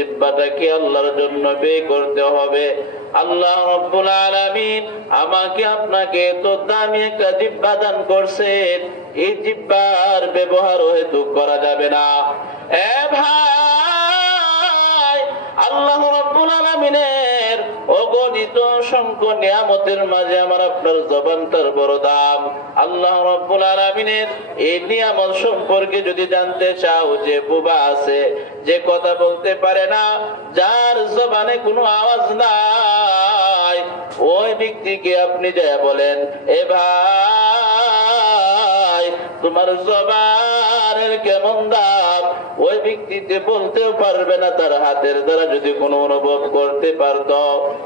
জিহ্বাটাকে আল্লাহর জন্য ব্যয় করতে হবে। আল্লাহ রাব্বুল আলামিন আমাকে আপনাকে তো দামি একটা জিহ্বা দান করছেন, এই জিহ্বার ব্যবহার হেতু করা যাবে না। এ ভাই, আল্লাহ রাব্বুল আলামিনের অগণিত অসংখ্য নিয়ামতের মাঝে আমার আপনার জবানটার বড় দাম। আল্লাহ রাব্বুল আলামিনের এই নিয়ামত সম্পর্কে যদি জানতে চাও, যে বুবা আছে, যে কথা বলতে পারে না, যার জবানে কোনো আওয়াজ নাই, ওই ব্যক্তিকে আপনি যা বলেন, এ ভাই তোমার জবানের কেমন দাম, ওই ব্যক্তিতে বলতেও পারবে না। তার হাতের দ্বারা যদি কোনো অনুভব করতে পারত,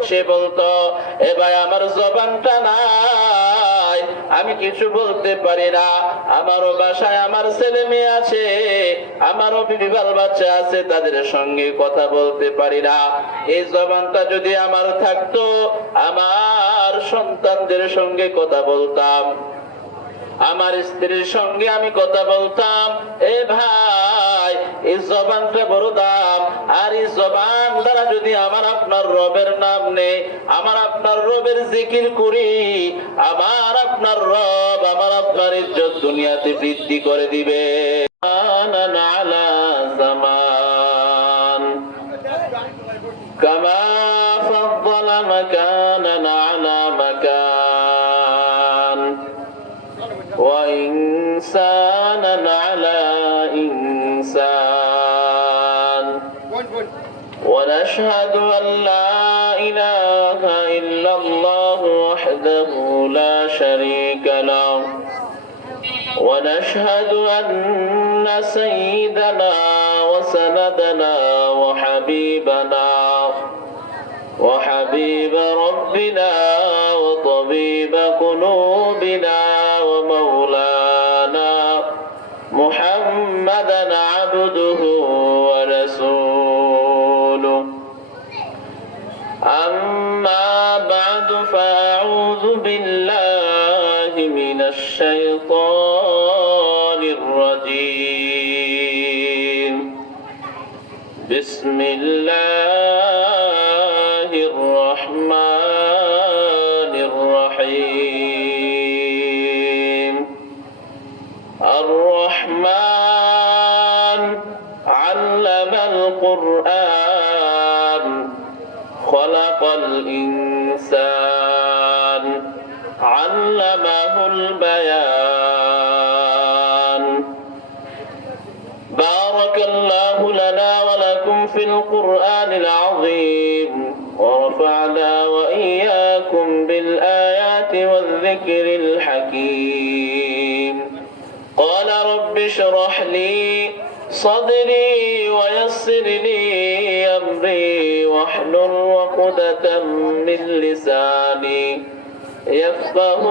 সে বলতো, এ ভাই আমার জবানটা নাই, আমি কিছু বলতে পারি না, আমারও বাসায় আমার ছেলে মেয়ে আছে, আমারও বিবাল বাচ্চা আছে, তাদের সঙ্গে কথা বলতে পারি না। এই জবানটা যদি আমার থাকতো, আমার সন্তানদের সঙ্গে কথা বলতাম, আমার স্ত্রীর সঙ্গে আমি কথা বলতাম। এ ভাই, এই জবানটা বড় দাম। আর এই জবান দ্বারা যদি আমার আপনার রবের নাম নেই, আমার আপনার রবের জিকির করি, আমার আপনার রব আমার আপনার ইজ্জত দুনিয়াতে বৃদ্ধি করে দিবে। আলা জামান কামা ফাদ্দালা মাকানান আলা মাকান وإنسانا على إنسان ونشهد أن لا إله إلا الله وحده لا شريك له ونشهد أن سيدنا وسندنا وحبيبنا وحبيب ربنا وطبيب قلوبنا ومولانا محمدا عبده ورسوله أما بعد فأعوذ بالله من الشيطان الرجيم بسم الله الرحمن الرحيم الرحمن علم القرآن خلق الإنسان علمه البيان بارك الله لنا ولكم في القرآن العظيم ورفعنا وإياكم بالآيات والذكر الحكيم قال رب اشرح لي صدري ويسر لي أمري واحلل عقدة من لساني يفقه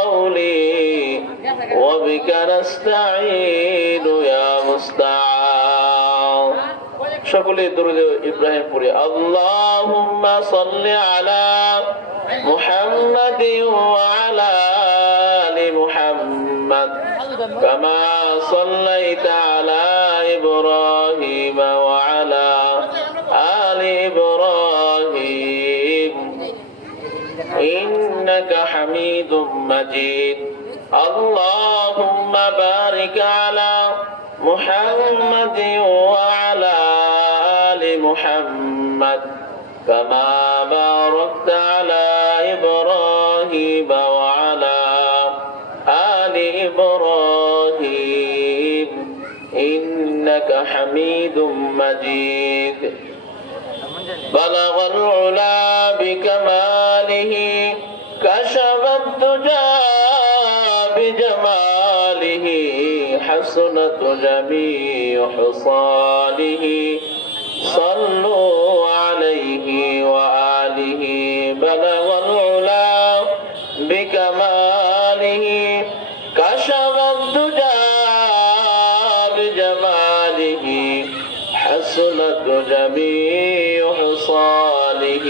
قولي وبك نستعين يا مستعان সকলে দরুদ ইব্রাহিম পড়ি আল্লাহুম্মা সাল্লি আলা মুহাম্মাদিন ওয়া আলা আলি মুহাম্মাদ কামা সাল্লাইতা আলা ইব্রাহিম ওয়া আলা আলি ইব্রাহিম ইন্নাকা হামিদুম মাজিদ আল্লাহুম্মা বারিক আলা মুহাম্মাদিন ওয়া আলা আলি মুহাম্মাদ কামা বারাকতা আলা ইব্রাহিম ওয়া আলা আলি ইব্রাহিম ইন্নাকা হামিদুম মাজিদ بلغ العلا بكماله كشف الدجى بجماله حسنت جميع خصاله صلوا عليه وآله بلغ العلا بكماله كشف الدجى بجماله حسنت جميع خصاله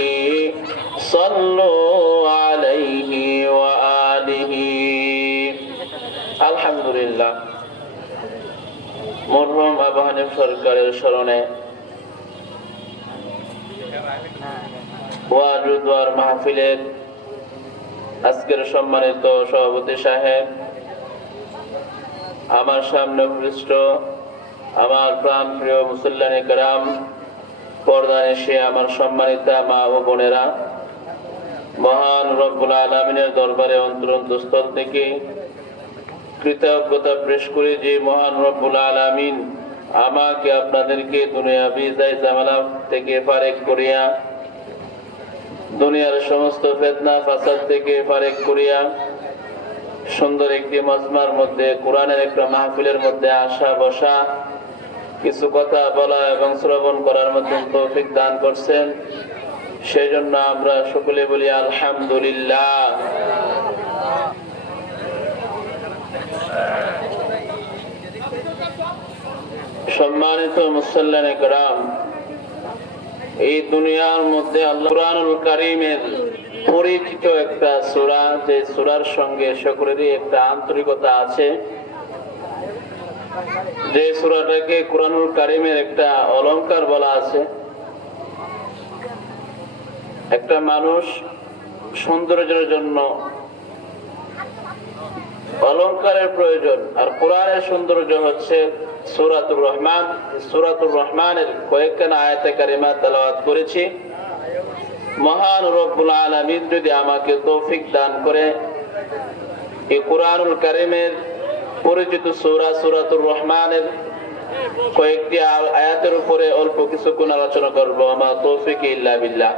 صلوا عليه وآله ওয়াজুদ ওয়ার মাহফিলের আজকের সম্মানিত সভাপতি সাহেব, আমার সামনে উপবিষ্ট আমার প্রাণ প্রিয় মুসল্লিয়ানে কেরাম, পর্দায় এসে আমার সম্মানিতা মা ও বোনেরা, মহান রব্বুল আলামিনের দরবারে অন্তরস্থল থেকে কৃতজ্ঞতা পেশ করি যে মহান রব্বুল আলামিন আমাকে আপনাদেরকে দুনিয়াবি জায় জামালা থেকে ফারেক করিয়া, দুনিয়ার সমস্ত ফিতনা ফাসাদ থেকে ফারেক করিয়া সুন্দর একটি মজমার মধ্যে কোরআনের একটা মাহফিলের মধ্যে আসা বসা, কিছু কথা বলা এবং শ্রবণ করার মধ্যে তৌফিক দান করছেন। সেই জন্য আমরা সকলে বলি আলহামদুলিল্লাহ। সম্মানিত মুসল্লিয়ানে কেরাম, এই দুনিয়ার মধ্যে আল্লাহ কুরআনুল কারীমের পরিচিত একটা সূরা, যে সূরার সঙ্গে সকলেরই একটা আন্তরিকতা আছে, যে সূরাটাকে কুরআনুল কারীমের একটা অলংকার বলা আছে। একটা মানুষ সৌন্দর্যের জন্য অলংকারের প্রয়োজন, আর কোরআনের সৌন্দর্য হচ্ছে সূরাতুর রহমান। সূরাতুর রহমানের কয়েকখানা আয়াতে কারিমা তেলাওয়াত করেছি। মহান রব্বুল আলামিন যদি আমাকে তৌফিক দান করে এই কোরআনুল কারীমের পরিচিত সূরা সূরাতুর রহমানের কয়েকটি আয়াতের উপরে অল্প কিছুক্ষণ আলোচনা করব। আমার তৌফিক ইল্লা বিল্লাহ।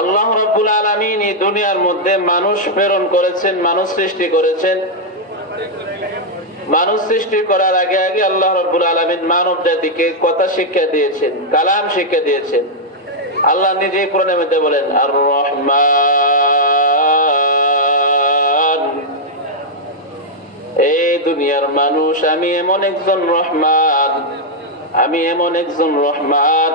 আল্লাহ রাব্বুল আলামিন এই দুনিয়ার মধ্যে মানুষ প্রেরণ করেছেন, মানুষ সৃষ্টি করেছেন। মানুষ সৃষ্টি করার আগে আগে আল্লাহ রাব্বুল আলামিন মানব জাতিকে কথা শিক্ষা দিয়েছেন, কালাম শিক্ষা দিয়েছেন। আল্লাহ নিজে কোরআনের মধ্যে বলেন, আর রহমান, এই দুনিয়ার মানুষ আমি এমন একজন রহমান, আমি এমন একজন রহমান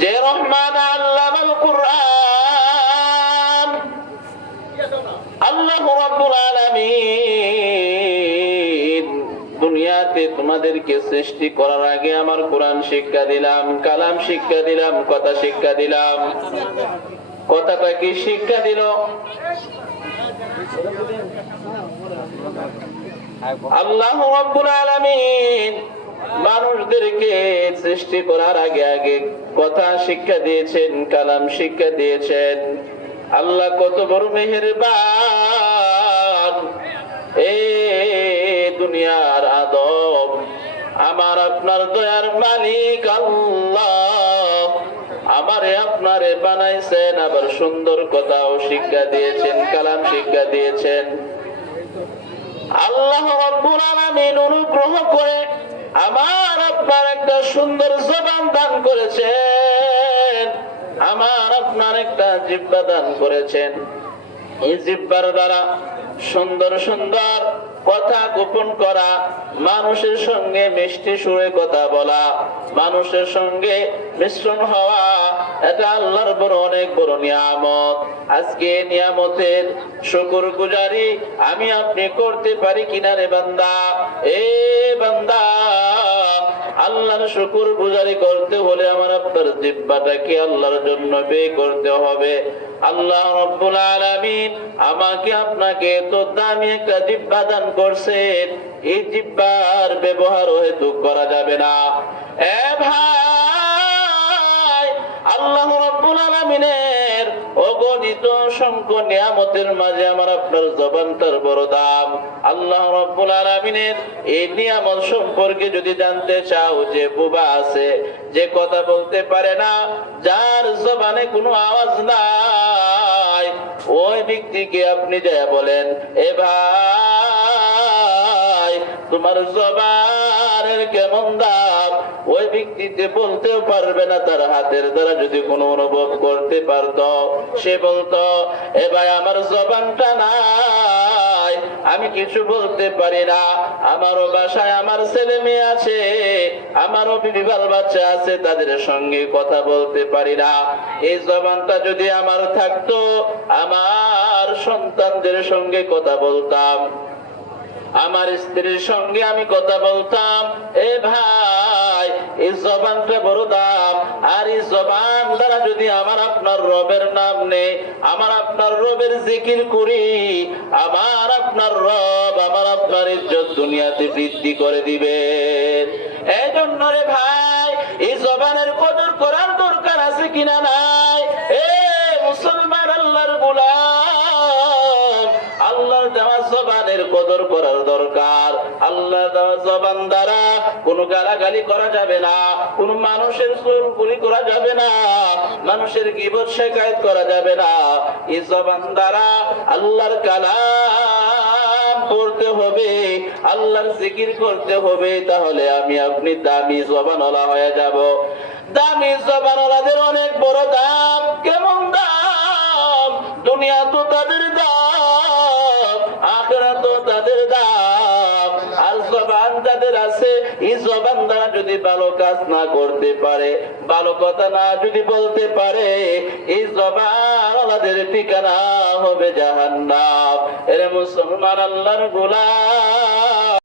যে রহমান আল্লামাল কুরআন। আল্লাহ রাব্বুল আলামিন দুনিয়াতে তোমাদেরকে সৃষ্টি করার আগে আমার কোরআন শিক্ষা দিলাম, কালাম শিক্ষা দিলাম, কথা শিক্ষা দিলাম। কথাটা কি শিক্ষা দিল? আল্লাহ রাব্বুল আলামিন মানুষদেরকে সৃষ্টি করার আগে আগে কথা শিক্ষা দিয়েছেন, কালাম শিক্ষা দিয়েছেন। আল্লাহ কত বড় মেহেরবান! এই দুনিয়ার আদম আমার আপনার দয়ার মালিক আল্লাহ আমারে আপনারে বানাইছেন, আবার সুন্দর কথাও শিক্ষা দিয়েছেন, কালাম শিক্ষা দিয়েছেন। আল্লাহ রাব্বুল আলামিন অনুগ্রহ করে আমার আপনার একটা সুন্দর জবান দান করেছেন, আমার আপনার একটা জিহ্বা দান করেছেন। এই জিহ্বার দ্বারা সুন্দর সুন্দর কথা গোপন করা, মানুষের সঙ্গে মিষ্টি সুরে কথা বলা, মানুষের সঙ্গে মিশ্রণ হওয়া, এটা আল্লাহর বড় অনেক বড় নিয়ামত। আজকে নিয়ামতের শুকরগুজারি আমি আপনি করতে পারি কিনা রে বান্দা? এ বান্দা, আল্লাহর শুকরগুজারি করতে হলে আমার আপনার জিহ্বাটাকে আল্লাহর জন্য ব্যয় করতে হবে। আল্লাহ রাব্বুল আলামিন আমাকে আপনাকে তো দামি একটা জিহ্বা দান করছেন, এই জিহ্বার ব্যবহার হয়তো করা যাবে না। এ ভাই, আল্লাহ রাব্বুল আলামিনের অগণিত অসংখ্য নিয়ামতের মাঝে আমার আপনার জবানটার বড় দাম। আল্লাহ রাব্বুল আলামিনের এই নিয়ামত সম্পর্কে যদি জানতে চাও, যে বোবা আছে, যে কথা বলতে পারে না, যার জবানে কোনো আওয়াজ নাই, ওই ব্যক্তিকে আপনি যা বলেন, এ ভাই তোমার জবানের কেমন দাম, ওই ব্যক্তিতে বলতেও পারবে না। তার হাতের দ্বারা যদি কোনো অনুভব করতে পারতো, সে বলতো, এ ভাই আমার জবানটা নাই, আমি কিছু বলতে পারি না। আমারও বাসায় আমার ছেলে মেয়ে আছে, আমারও বিবাহ বাচ্চা আছে, তাদের সঙ্গে কথা বলতে পারি না। এই জবানটা যদি আমার থাকতো, আমার সন্তানদের সঙ্গে কথা বলতাম, আমার স্ত্রীর সঙ্গে আমি কথা বলতাম। এ ভাই, জবানটা বড় দাম। আর এই জবান দ্বারা যদি আমার আপনার রবের নাম নেই, আমার আপনার রবের জিকির করি, আমার আপনার রব আমার আপনার ইজ্জত দুনিয়াতে বৃদ্ধি করে দিবে। এই জন্য রে ভাই, এই জবানের কদর করার দরকার আছে কিনা নাই? এ মুসলমান, আল্লাহর গোলাম, আল্লাহর দেওয়া জবানের কদর করার দরকার। আল্লাহর দেওয়া জবান দ্বারা কোনো গালাগালি করা যাবে না, কোনো মানুষের চুলকুলি করা যাবে না, মানুষের গীবত শিকায়ত করা যাবে না। এই জবান দ্বারা আল্লাহর কালাম পড়তে হবে, আল্লাহর জিকির করতে হবে। তাহলে আমি আপনি দামি জবানওয়ালা হয়ে যাব। দামি জবানওয়ালাদের অনেক বড় দাম। কেমন দাম? দুনিয়া তো তাদের দাম, আখিরাত তো তাদের দাম। আর জবান যাদের আছে, এই জবান দ্বারা যদি ভালো কাজ না করতে পারে, ভালো কথা না যদি বলতে পারে, এই জবানওয়ালাদের ঠিকানা হবে জাহান্নাম। এরে মুসলমান, আল্লাহর গোলাম,